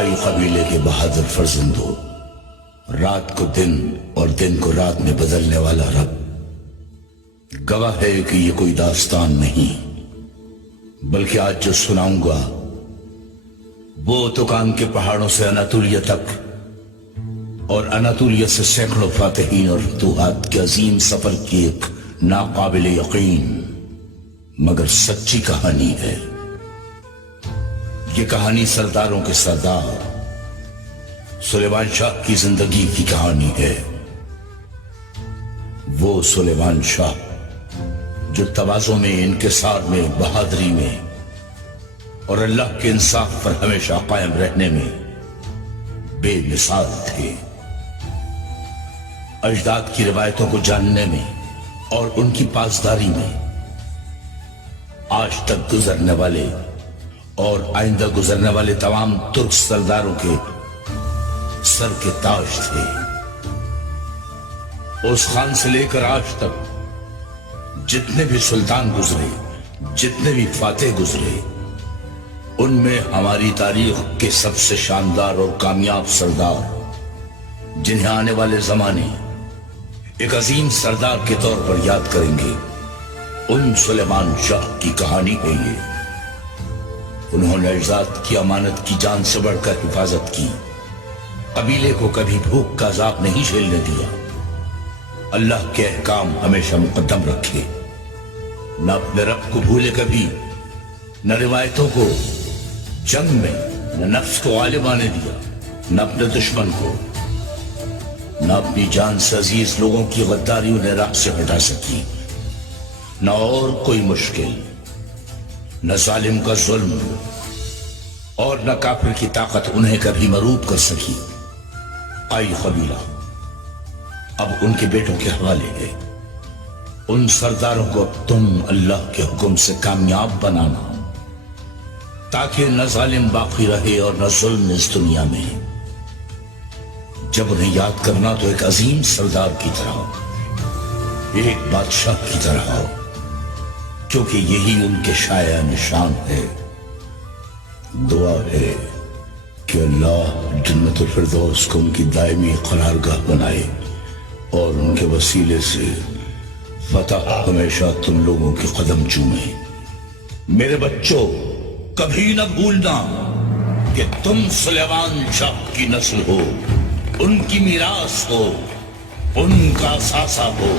قائی قبیلے کے بہادر فرزندوں، رات کو دن اور دن کو رات میں بدلنے والا رب گواہ ہے کہ یہ کوئی داستان نہیں، بلکہ آج جو سناؤں گا وہ توکان کے پہاڑوں سے اناتولیہ تک اور اناتولیہ سے سینکڑوں فاتحین اور فتوحات کے عظیم سفر کی ایک ناقابل یقین مگر سچی کہانی ہے۔ یہ کہانی سرداروں کے سردار سلیمان شاہ کی زندگی کی کہانی ہے۔ وہ سلیمان شاہ جو تواضع میں، انکسار میں، بہادری میں اور اللہ کے انصاف پر ہمیشہ قائم رہنے میں بے مثال تھے۔ اجداد کی روایتوں کو جاننے میں اور ان کی پاسداری میں آج تک گزرنے والے اور آئندہ گزرنے والے تمام ترک سرداروں کے سر کے تاج تھے۔ اس خان سے لے کر آج تک جتنے بھی سلطان گزرے، جتنے بھی فاتح گزرے، ان میں ہماری تاریخ کے سب سے شاندار اور کامیاب سردار، جنہیں آنے والے زمانے ایک عظیم سردار کے طور پر یاد کریں گے، ان سلیمان شاہ کی کہانی ہے یہ۔ انہوں نے اجداد کی امانت کی جان سے بڑھ کر حفاظت کی، قبیلے کو کبھی بھوک کا عذاب نہیں جھیلنے دیا، اللہ کے احکام ہمیشہ مقدم رکھے، نہ اپنے رب کو بھولے کبھی، نہ روایتوں کو جنگ میں، نہ نفس کو غالب آنے دیا، نہ اپنے دشمن کو، نہ اپنی جان سے عزیز لوگوں کی غداری انہیں راہ سے ہٹا سکی، نہ اور کوئی مشکل، نہ ظالم کا ظلم اور نہ کافر کی طاقت انہیں کبھی مغلوب کر سکی۔ قائی قبیلہ اب ان کے بیٹوں کے حوالے ہے۔ ان سرداروں کو اب تم اللہ کے حکم سے کامیاب بنانا، تاکہ نہ ظالم باقی رہے اور نہ ظلم اس دنیا میں۔ جب انہیں یاد کرنا تو ایک عظیم سردار کی طرح، ایک بادشاہ کی طرح، کیونکہ یہی ان کے شایع نشان ہے۔ دعا ہے کہ اللہ جنت الفردوس کو ان کی دائمی قرارگاہ بنائے اور ان کے وسیلے سے فتح ہمیشہ تم لوگوں کے قدم چومے۔ میرے بچوں، کبھی نہ بھولنا کہ تم سلیمان شاہ کی نسل ہو، ان کی میراث ہو، ان کا اثاثہ ہو۔